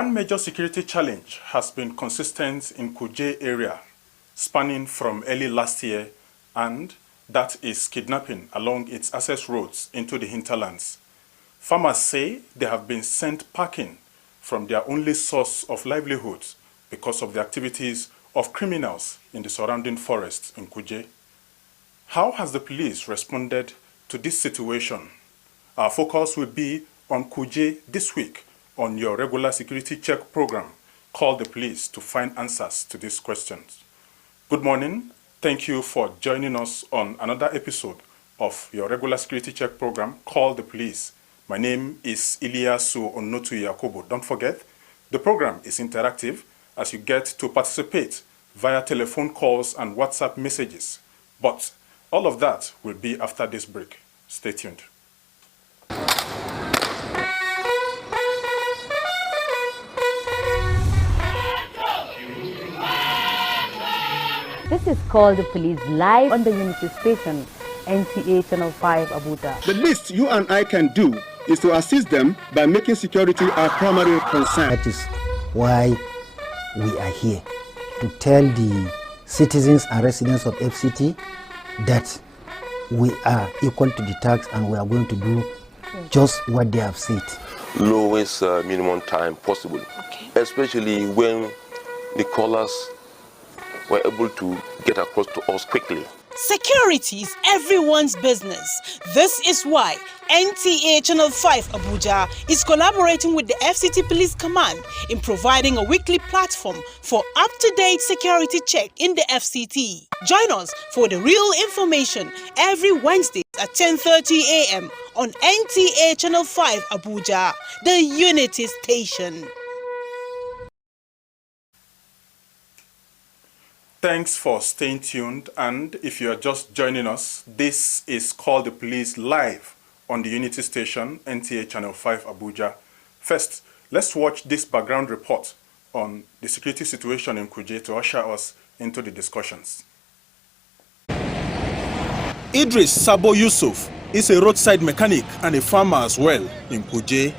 One major security challenge has been consistent in Kuje area, spanning from early last year, and that is kidnapping along its access roads into the hinterlands. Farmers say they have been sent packing from their only source of livelihood because of the activities of criminals in the surrounding forests in Kuje. How has the police responded to this situation? Our focus will be on Kuje this week on your regular security check program. Call the police to find answers to these questions. Good morning. Thank you for joining us on another episode of your regular security check program, Call the Police. My name is Iliasu Onotu Yakobo. Don't forget, the program is interactive as you get to participate via telephone calls and WhatsApp messages. But all of that will be after this break. Stay tuned. This is Call the Police live on the Unity station, NTA Channel 5 Abuja. The least you and I can do is to assist them by making security our primary concern. That is why we are here, to tell the citizens and residents of FCT that we are equal to the task and we are going to do just what they have said. Lowest minimum time possible, especially when the callers were able to get across to us quickly. Security is everyone's business. This is why NTA Channel 5 Abuja is collaborating with the FCT Police Command in providing a weekly platform for up-to-date security check in the FCT. Join us for the real information every Wednesday at 10:30 a.m. on NTA Channel 5 Abuja, the Unity station. Thanks for staying tuned, and if you are just joining us, this is Call the Police live on the Unity station, NTA Channel 5 Abuja. First, let's watch this background report on the security situation in Kuje to usher us into the discussions. Idris Sabo Yusuf is a roadside mechanic and a farmer as well in Kuje,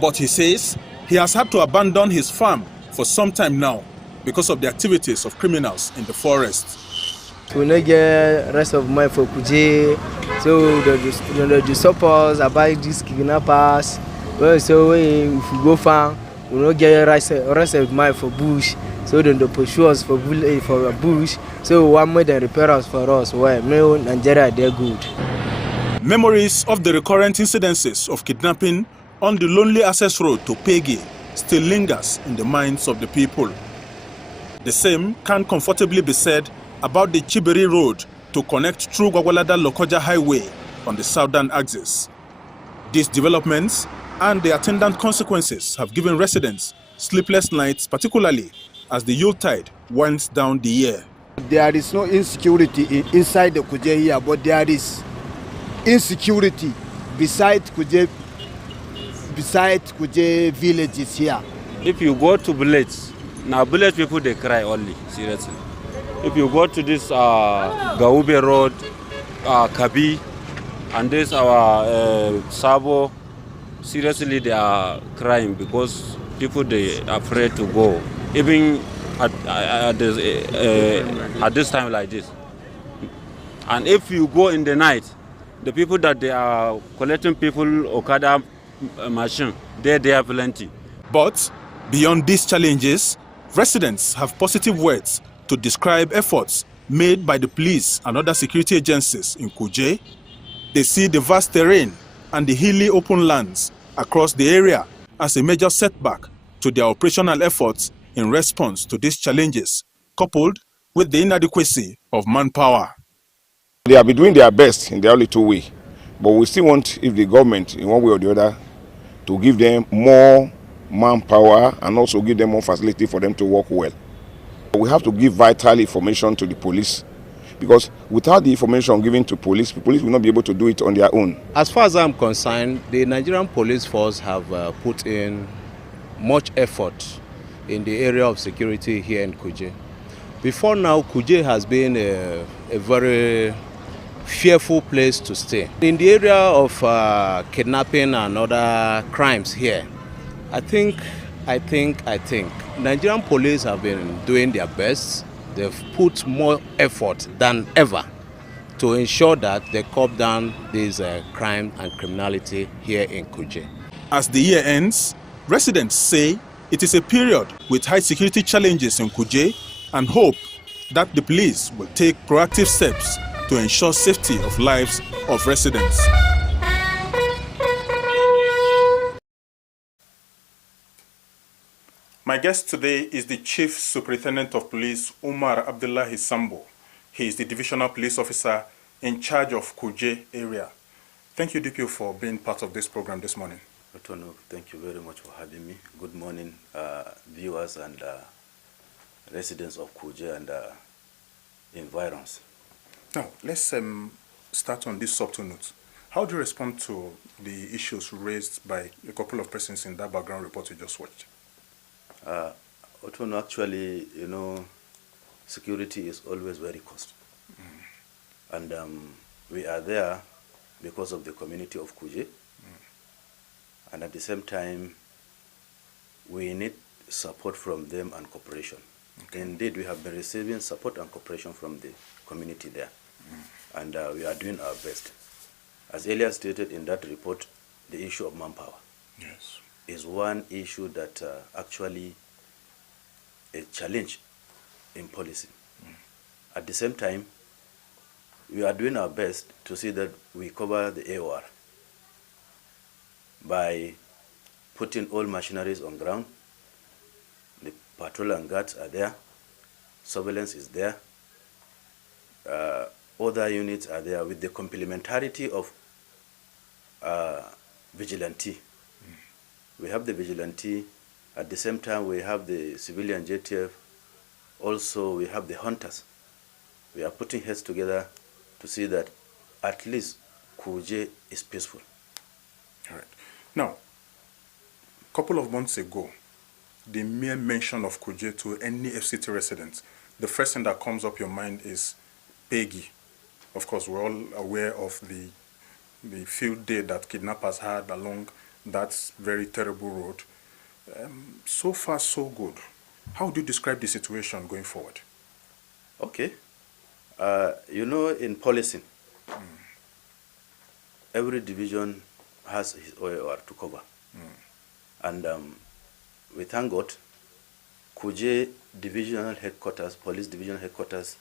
but he says he has had to abandon his farm for some time now because of the activities of criminals in the forest. We don't get rest of mind for Kuje, so the suppers about these kidnappers. So if we go farm, we don't get rest of mind for bush. So then they pursue us for bush. So one more than repair us for us. Why? Nigeria, they're good. Memories of the recurrent incidences of kidnapping on the lonely access road to Pegi still lingers in the minds of the people. The same can comfortably be said about the Chiberi Road to connect through Gwagwalada-Lokoja Highway on the southern axis. These developments and the attendant consequences have given residents sleepless nights, particularly as the Yuletide winds down the year. There is no insecurity inside the Kuje here, but there is insecurity beside Kuje villages here. If you go to village, now village people they cry only, seriously. If you go to this Gaube Road, Kabi, and this our Sabo, seriously they are crying because people they are afraid to go, even at this time like this. And if you go in the night, the people that they are collecting people Okada machine, they are plenty. But beyond these challenges, residents have positive words to describe efforts made by the police and other security agencies in Kuje. They see the vast terrain and the hilly open lands across the area as a major setback to their operational efforts in response to these challenges, coupled with the inadequacy of manpower. They have been doing their best in their little way, but we still want, if the government, in one way or the other, to give them more manpower and also give them more facility for them to work well. We have to give vital information to the police, because without the information given to police will not be able to do it on their own. As far as I'm concerned, the Nigerian police force have put in much effort in the area of security here in Kuje. Before now, Kuje has been a very fearful place to stay. In the area of kidnapping and other crimes here, I think I think Nigerian police have been doing their best. They've put more effort than ever to ensure that they curb down this crime and criminality here in Kuje. As the year ends, residents say it is a period with high security challenges in Kuje and hope that the police will take proactive steps to ensure safety of lives of residents. My guest today is the Chief Superintendent of Police, Umar Abdullahi Sambo. He is the Divisional Police Officer in charge of Kuje area. Thank you, DPO, for being part of this program this morning. Otono, thank you very much for having me. Good morning, viewers and residents of Kuje and environs. Now, let's start on this subtle note. How do you respond to the issues raised by a couple of persons in that background report you just watched? Otono, actually, you know, security is always very costly. And we are there because of the community of Kuje. And at the same time, we need support from them and cooperation. Okay. Indeed, we have been receiving support and cooperation from the community there. And we are doing our best. As earlier stated in that report, the issue of manpower is one issue that actually a challenge in policy. At the same time, we are doing our best to see that we cover the AOR by putting all machineries on ground. The patrol and guards are there, surveillance is there, other units are there with the complementarity of vigilante. We have the vigilante, at the same time we have the civilian JTF, also we have the hunters. We are putting heads together to see that at least Kuje is peaceful. All right. Now, a couple of months ago, the mere mention of Kuje to any FCT resident, the first thing that comes up your mind is Peggy. Of course, we're all aware of the field day that kidnappers had along that very terrible road. So far, so good. How do you describe the situation going forward? Okay. You know, in policing, every division has his OAR to cover. And we thank God, Kuje divisional headquarters, police divisional headquarters,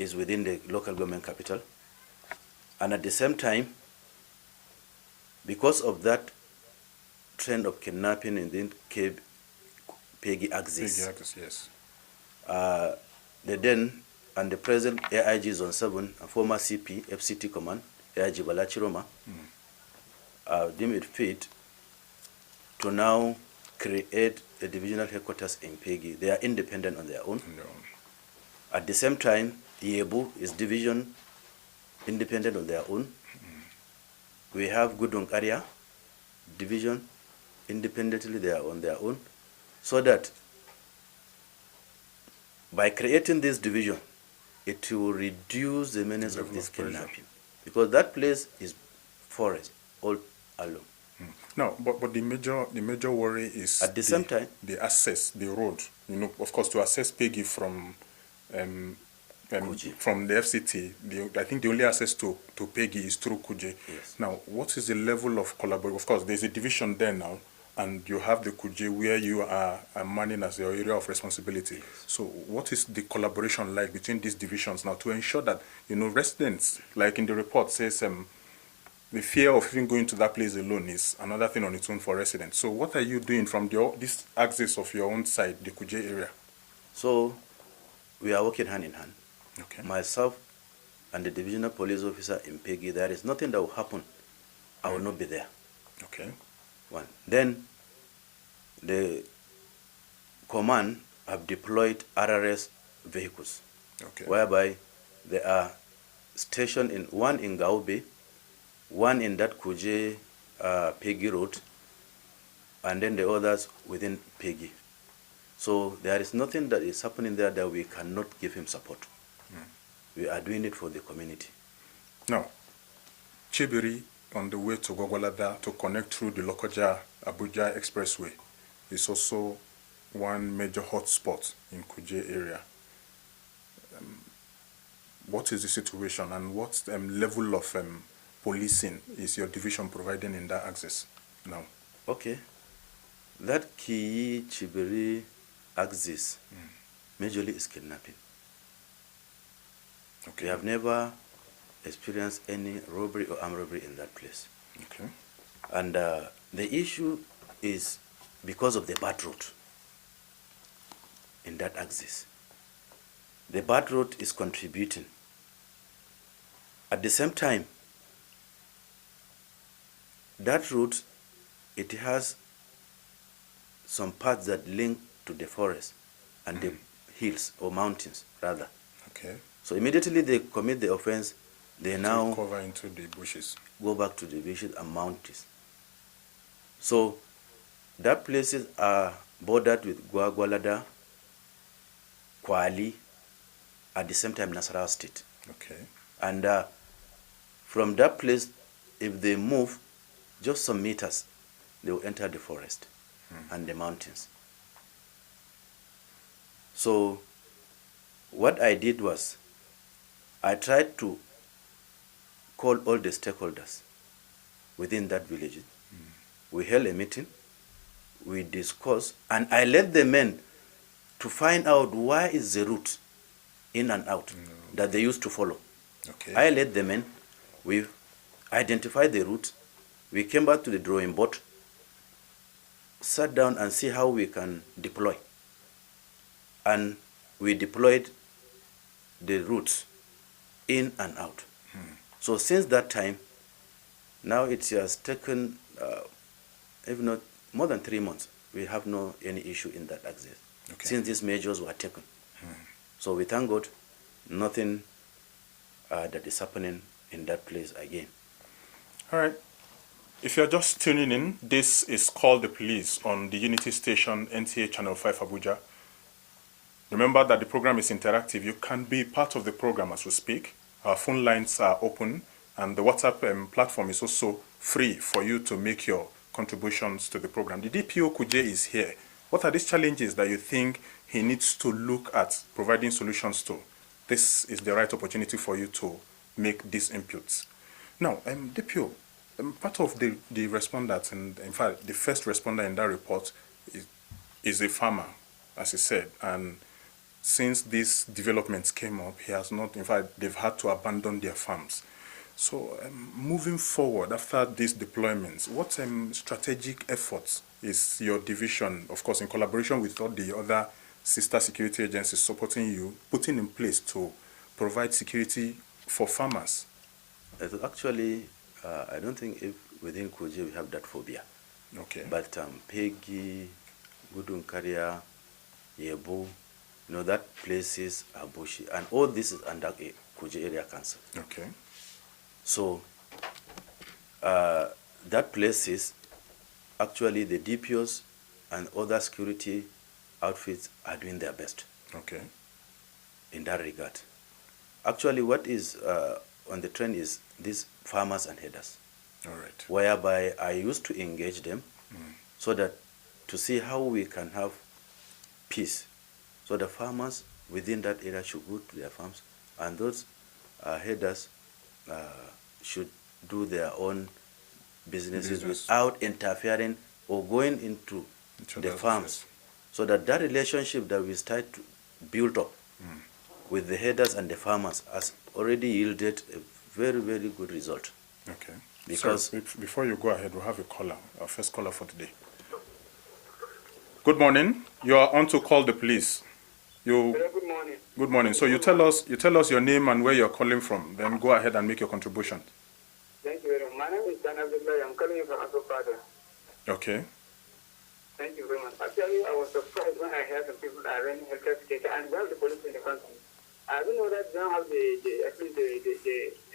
is within the local government capital. And at the same time, because of that trend of kidnapping in the Peggy axis, the then and the present AIG Zone 7, a former CP, FCT Command, AIG Balachiroma, deemed it fit to now create a divisional headquarters in Peggy. They are independent on their own. At the same time, Yebu is division independent on their own. We have Gudung area division independently, they are on their own, so that by creating this division, it will reduce the menace of this kidnapping, because that place is forest all along. No, but the major worry is at the same time the access, the road. You know, of course, to access Peggy from the FCT, I think the only access to Peggy is through Kuje. Now, what is the level of collaboration? Of course, there's a division there now, and you have the Kuje where you are manning as your area of responsibility. So what is the collaboration like between these divisions now to ensure that, you know, residents, like in the report says, the fear of even going to that place alone is another thing on its own for residents. So what are you doing from this axis of your own side, the Kuje area? So we are working hand in hand. Myself and the divisional police officer in Peggy, there is nothing that will happen. I will not be there. One. Then the command have deployed RRS vehicles, whereby they are stationed in one in Gaube, one in that Kuje Peggy road, and then the others within Peggy. So there is nothing that is happening there that we cannot give him support. We are doing it for the community. Now, Chibiri on the way to Gwagwalada to connect through the Lokoja Abuja Expressway is also one major hotspot in Kuje area. What is the situation and what level of policing is your division providing in that access now? Okay. That Kiyi Chibiri axis majorly is kidnapping. Okay. We have never experienced any robbery or armed robbery in that place. Okay. And the issue is because of the bad road in that axis. The bad road is contributing. At the same time, that route, it has some parts that link to the forest and the hills or mountains rather. Okay. So immediately they commit the offense, they now cover into the bushes. Go back to the bushes and mountains. So that places are bordered with Gwagwalada, Kwali, at the same time Nasarawa State. Okay. And from that place, if they move just some meters, they will enter the forest and the mountains. So what I did was, I tried to call all the stakeholders within that village. We held a meeting, we discussed, and I led the men to find out why is the route in and out that they used to follow. Okay. I led the men, we identified the route, we came back to the drawing board, sat down and see how we can deploy. And we deployed the routes in and out. So since that time, now it has taken, if not more than 3 months, we have no any issue in that axis. Okay. Since these measures were taken. So we thank God, nothing that is happening in that place again. All right. If you're just tuning in, this is Call the Police on the Unity Station, NTA Channel 5 Abuja. Remember that the program is interactive. You can be part of the program as we speak. Our phone lines are open, and the WhatsApp platform is also free for you to make your contributions to the program. The DPO Kuje is here. What are these challenges that you think he needs to look at providing solutions to? This is the right opportunity for you to make these inputs. Now, DPO, part of the respondents, and in fact, the first responder in that report is a farmer, as he said, and since these developments came up, he has not, in fact, they've had to abandon their farms. So moving forward after these deployments, what strategic efforts is your division, of course, in collaboration with all the other sister security agencies supporting you, putting in place to provide security for farmers? Actually, I don't think if within Kuje we have that phobia. Okay. But Pegi, Gudunkaria, Yebu, that places are bushy, and all this is under a Kuje Area Council. Okay. So that places, actually the DPOs and other security outfits are doing their best. Okay. In that regard. Actually, what is on the trend is these farmers and headers. All right. Whereby I used to engage them so that to see how we can have peace. So the farmers within that area should go to their farms, and those headers should do their own businesses without interfering or going into the farms. So that relationship that we start to build up with the headers and the farmers has already yielded a very, very good result. Okay. Because so, before you go ahead, we'll have a caller, our first caller for today. Good morning. You are on to Call the Police. Hello, good morning. Good morning. So you tell us your name and where you're calling from. Then go ahead and make your contribution. Thank you very much. My name is Dan Abdullah. I'm calling you from Abuja. Okay. Thank you very much. Actually, I was surprised when I heard some people are running healthcare data and we have the police in the country. I don't know that they don't have the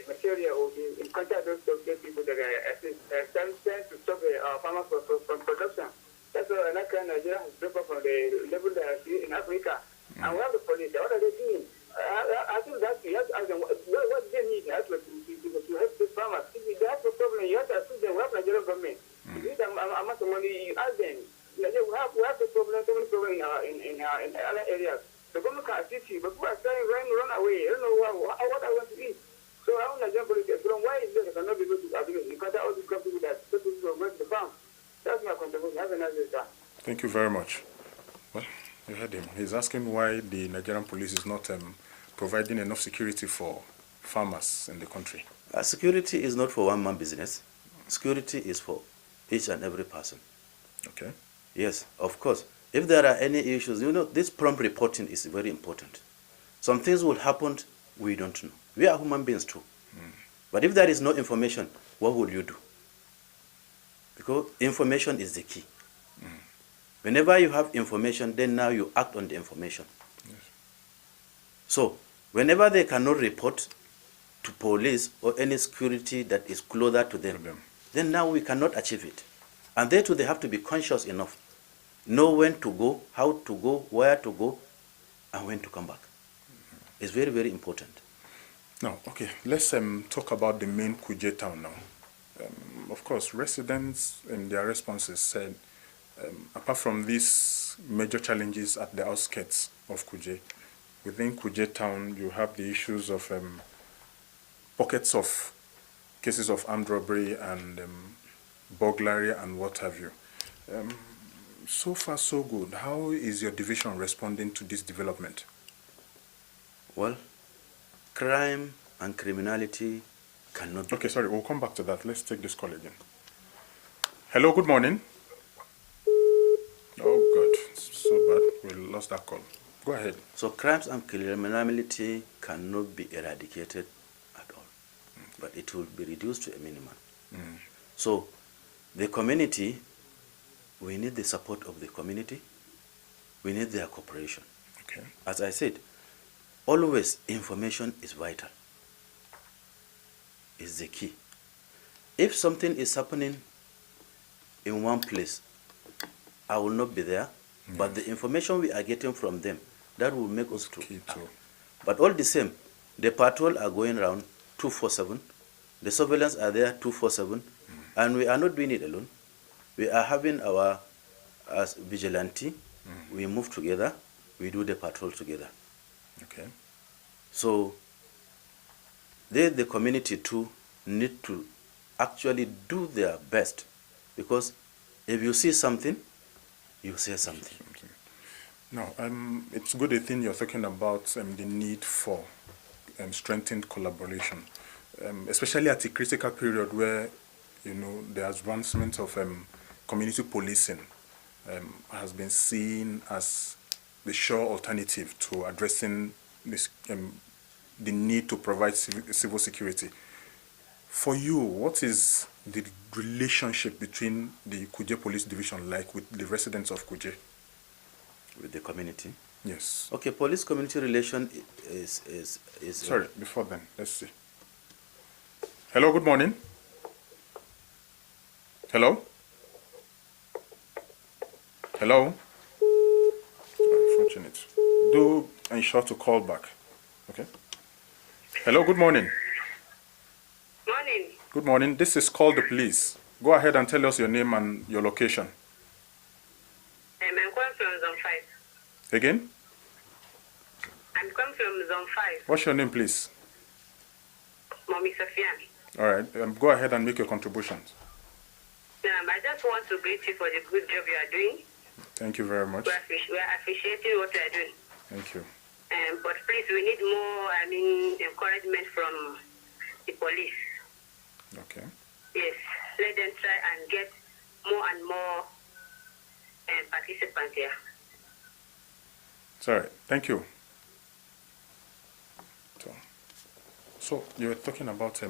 material or the contact those people that are at least trying to stop the farmers from production. That's why Nigeria has dropped up from the level that I see in Africa. And we have the police. What are they doing? I think that you have to ask them what they need to help these farmers. If they have a problem, you have to in other areas. The government can assist you, but people are saying run away. I don't know what I want to eat. So I want to jump police from why is it they cannot be able to abuse because all these people that people who are going to the farm. That's my contribution. Have a nice day, sir. Thank you very much. Well, you heard him. He's asking why the Nigerian police is not providing enough security for farmers in the country. Security is not for one man business. Security is for each and every person. Okay. Yes, of course. If there are any issues, this prompt reporting is very important. Some things will happen we don't know. We are human beings too. But if there is no information, what will you do? Because information is the key. Whenever you have information, then now you act on the information. Yes. So, whenever they cannot report to police or any security that is closer to them, then now we cannot achieve it. And they too, they have to be conscious enough. Know when to go, how to go, where to go, and when to come back. It's very, very important. Now, okay, let's talk about the main Kuje town now. Of course, residents in their responses said, apart from these major challenges at the outskirts of Kuje, within Kuje town, you have the issues of pockets of cases of armed robbery and burglary and what have you. So far, so good. How is your division responding to this development? Well, crime and criminality cannot be... Okay, sorry, we'll come back to that. Let's take this call again. Hello, good morning. Oh, God, it's so bad. We lost that call. Go ahead. So crimes and criminality cannot be eradicated at all, but it will be reduced to a minimum. So the community, we need the support of the community. We need their cooperation. Okay. As I said, always information is vital, is the key. If something is happening in one place, I will not be there, but the information we are getting from them, that will make us to act. But all the same, the patrol are going around 247, the surveillance are there 247, and we are not doing it alone. We are having our as vigilante, we move together, we do the patrol together. Okay. So they, the community too, need to actually do their best, because if you see something, you say something. Now, it's good a thing you're talking about the need for strengthened collaboration, especially at a critical period where, the advancement of community policing has been seen as the sure alternative to addressing this, the need to provide civil security. For you, what is the relationship between the Kuje Police Division like with the residents of Kuje? With the community? Yes. Okay, police-community relation is... Sorry, before then, let's see. Hello, good morning. Hello? Hello? Unfortunate. Do ensure to call back. Okay? Hello, good morning. Morning. Good morning. This is Call the Police. Go ahead and tell us your name and your location. I'm calling from Zone 5. Again? I'm coming from Zone 5. What's your name, please? Mommy Safian. All right. Go ahead and make your contributions. I just want to greet you for the good job you are doing. Thank you very much. We are appreciating what you are doing. Thank you. But please, we need more, encouragement from the police. Okay. Yes, let them try and get more and more participants here. It's all right. Thank you. So you're talking about,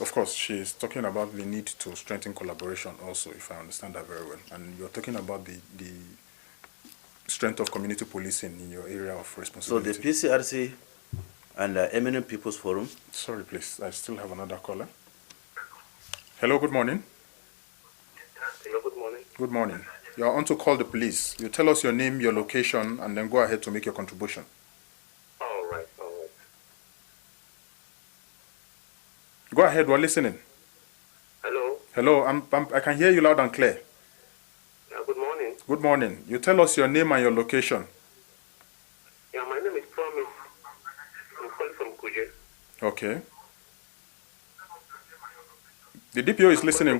of course, she's talking about the need to strengthen collaboration also, if I understand that very well. And you're talking about the strength of community policing in your area of responsibility. So the PCRC and Eminent People's Forum. Sorry, please. I still have another caller. Hello, good morning. Hello, good morning. Good morning. You're on to Call the Police. You tell us your name, your location, and then go ahead to make your contribution. All right. Go ahead, we're listening. Hello. Hello, I can hear you loud and clear. Good morning. Good morning. You tell us your name and your location. Yeah, my name is Promise. I'm calling from Kuje. Okay. The DPO is listening.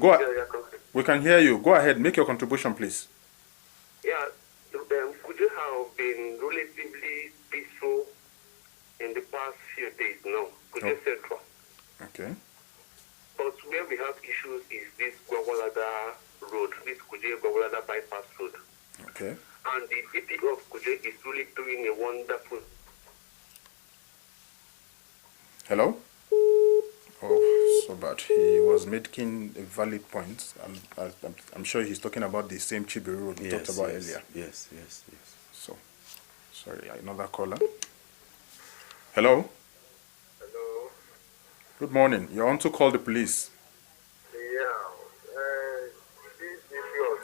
We can hear you. Go ahead. Make your contribution, please. Yeah, Kuje have been relatively peaceful in the past few days now. Kuje Central. Okay. But where we have issues is this Gwagwalada road, this Kuje Gwagwalada bypass road. Okay. And the DPO of Kuje is really doing a wonderful. Hello? Oh, so bad. He was making a valid point. I'm sure he's talking about the same Chibi road we talked about earlier. Yes. So, sorry, another caller. Hello? Hello. Good morning. You're on to call the police.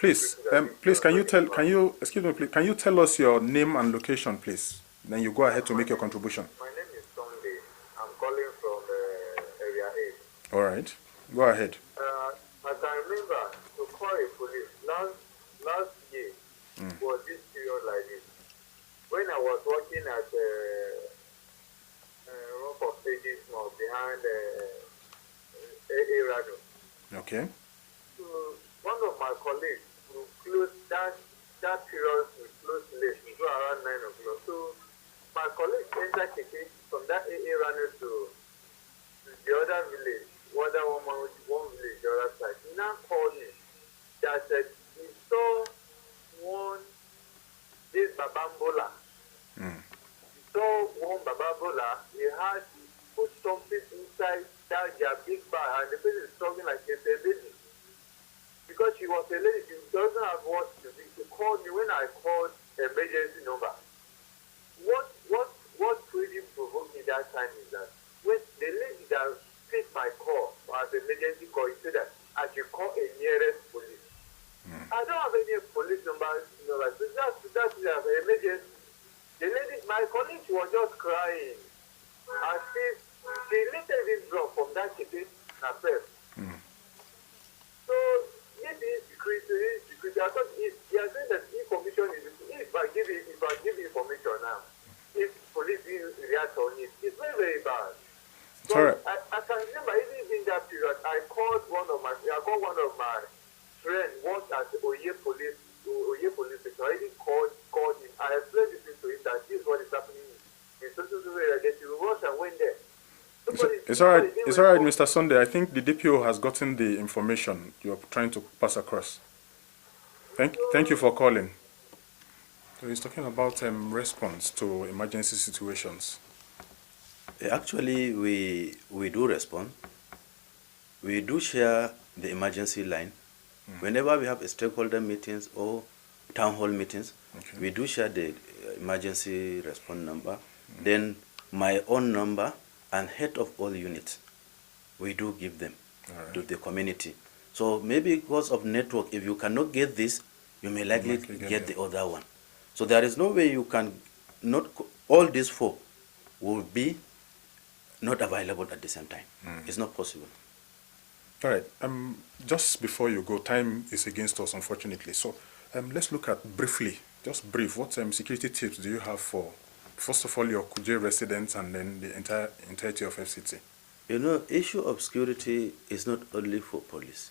Please, can you tell us your name and location, please? Then you go ahead to make your contribution. My name is Sunday. I'm calling from Area 8. All right. Go ahead. As I remember, to call a police last year was this period like this. When I was working at Rock of Stages behind Rado. Okay. So one of my colleagues will close that period will close late, we go around 9 o'clock. So my colleague entered ticket from that Rado to the other village, one village, the other side. He now called me that he saw this Babambola. He saw one Babambola. He put something inside that their big bag, and the person is talking like a baby. Because she was a lady, she doesn't have what to do. She called me when I called the emergency number. What really provoked me that time is that when the lady that picked my call as an emergency call, he said that I should call a nearest police. I don't have any police numbers, so that's the emergency. The lady, my colleague, she was just crying. And she literally dropped from that ticket herself. So maybe security. I thought they are saying that information is if I give information now, if police react on it, it's very, very bad. So I can remember even in that period, I called one of my friends worked at Oye police station. I even called him. I explained this to him that this is what is happening in social area. They rushed and went there. It's all right, Mr. Sunday. I think the DPO has gotten the information you're trying to pass across. Thank you for calling. So he's talking about response to emergency situations. Actually, we do respond. We do share the emergency line. Whenever we have a stakeholder meetings or town hall meetings, we do share the emergency response number. Then my own number and head of all units, we do give them to the community. So maybe because of network, if you cannot get this, you may likely get the other one. So there is no way you can not, all these four will be not available at the same time. It's not possible. All right. Just before you go, time is against us, unfortunately. So let's look at briefly, just brief, what security tips do you have for, first of all, your Kuje residents and then the entirety of FCT? You know, issue of security is not only for police.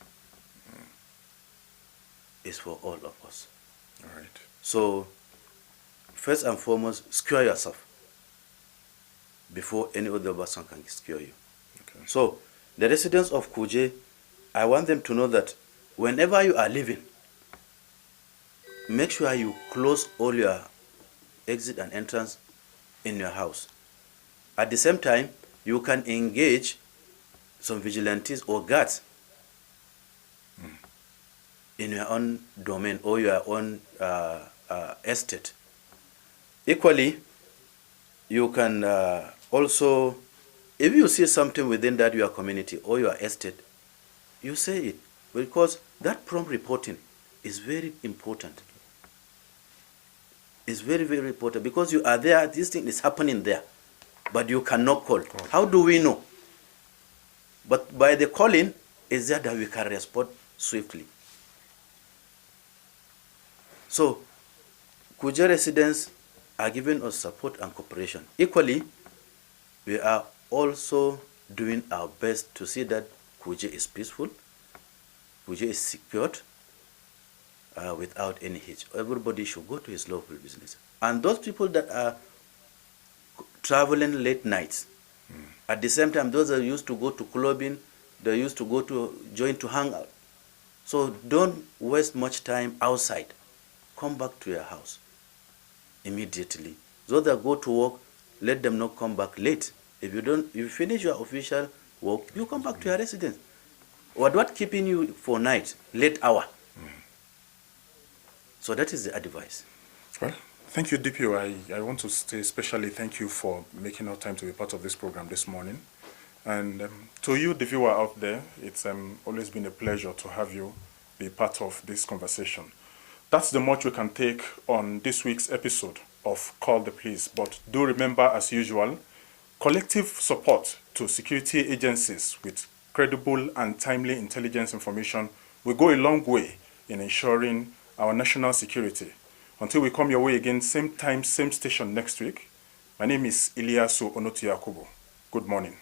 It's for all of us. All right. So, first and foremost, secure yourself before any other person can secure you. Okay. So, the residents of Kuje, I want them to know that whenever you are leaving, make sure you close all your exit and entrance in your house. At the same time, you can engage some vigilantes or guards in your own domain or your own estate. Equally, you can also, if you see something within that your community or your estate, you say it, because that prompt reporting is very important. It's very, very important because you are there, this thing is happening there, but you cannot call. How do we know? But by the calling, is there that we can respond swiftly. So, Kuje residents are giving us support and cooperation. Equally, we are also doing our best to see that Kuje is peaceful, Kuje is secured, without any hitch. Everybody should go to his local business. And those people that are traveling late nights, at the same time, those that used to go to clubbing, they used to go to join to hang out. So don't waste much time outside. Come back to your house immediately. Those that go to work, let them not come back late. If you finish your official work, you come back to your residence. What keeping you for night, late hour? So that is the advice. Well, thank you, DPO. I want to say especially thank you for making our time to be part of this program this morning. And to you, the viewer out there, it's always been a pleasure to have you be part of this conversation. That's the much we can take on this week's episode of Call the Police. But do remember, as usual, collective support to security agencies with credible and timely intelligence information will go a long way in ensuring our national security. Until we come your way again, same time, same station next week, my name is Ilyasu Onotu Yakubu. Good morning.